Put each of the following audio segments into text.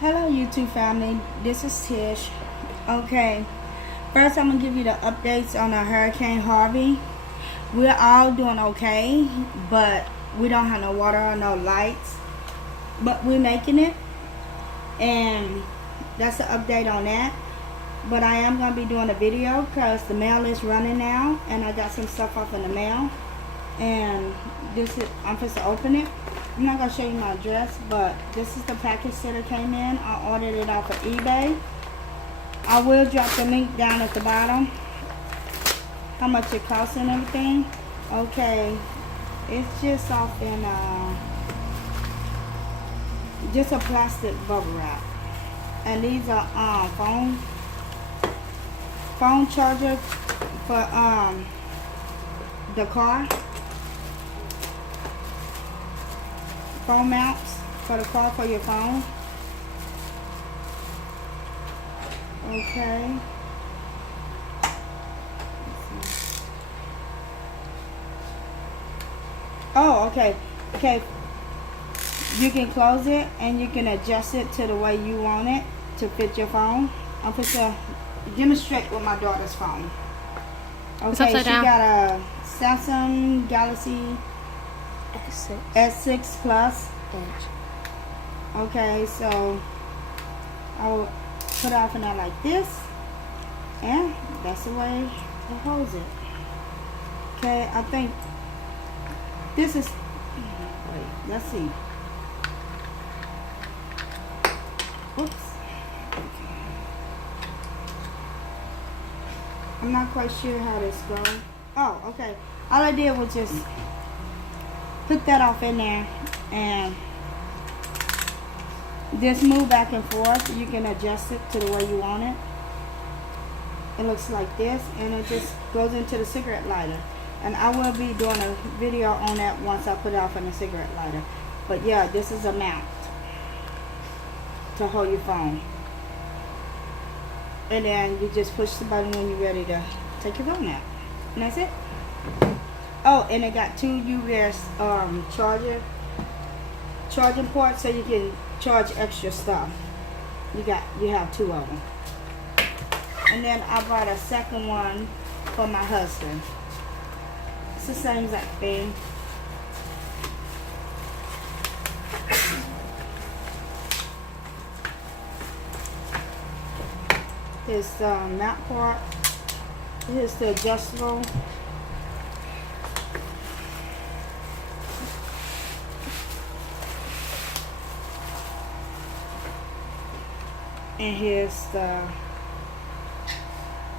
Hello YouTube family, this is Tish. Okay, first I'm going to give you the updates on Hurricane Harvey. We're all doing okay, but we don't have no water or no lights. But we're making it, and that's the update on that. But I am going to be doing a video because the mail is running now, and I got some stuff off in the mail. And this is, I'm supposed to open it. I'm not going to show you my address, but this is the package that came in. I ordered it off of eBay. I will drop the link down at the bottom, how much it costs and everything. Okay, it's just off in just a plastic bubble wrap. And these are phone charger for the car. Phone mounts for the car for your phone. Okay. Oh, okay. Okay. You can close it and you can adjust it to the way you want it to fit your phone. I'm going to demonstrate with my daughter's phone. Okay, she got a Samsung Galaxy S6 Plus. Okay, so I'll put it off in there like this, and that's the way it holds it. Okay, I think this is, wait, let's see. Oops. I'm not quite sure how this goes. Oh, okay. All I did was just put that off in there and just move back and forth. You can adjust it to the way you want it. It looks like this, and it just goes into the cigarette lighter. And I will be doing a video on that once I put it off in the cigarette lighter. But yeah, this is a mount to hold your phone. And then you just push the button when you're ready to take your phone out. And that's it. Oh, and it got two USB charging ports, so you can charge extra stuff. You have two of them. And then I bought a second one for my husband. It's the same exact thing. Here's the mount part. Here's the adjustable. And here's the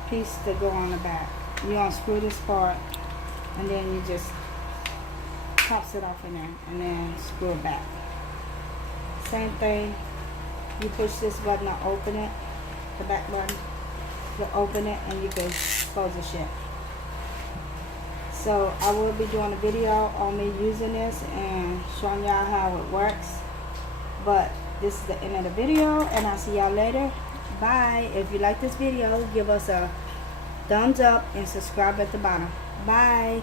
piece to go on the back. You unscrew this part, and then you just pops it off in there, and then screw it back. Same thing. You push this button to open it, the back button, to open it, and you can close the shit. So I will be doing a video on me using this and showing y'all how it works. But this is the end of the video, and I'll see y'all later. Bye. If you like this video, give us a thumbs up and subscribe at the bottom. Bye.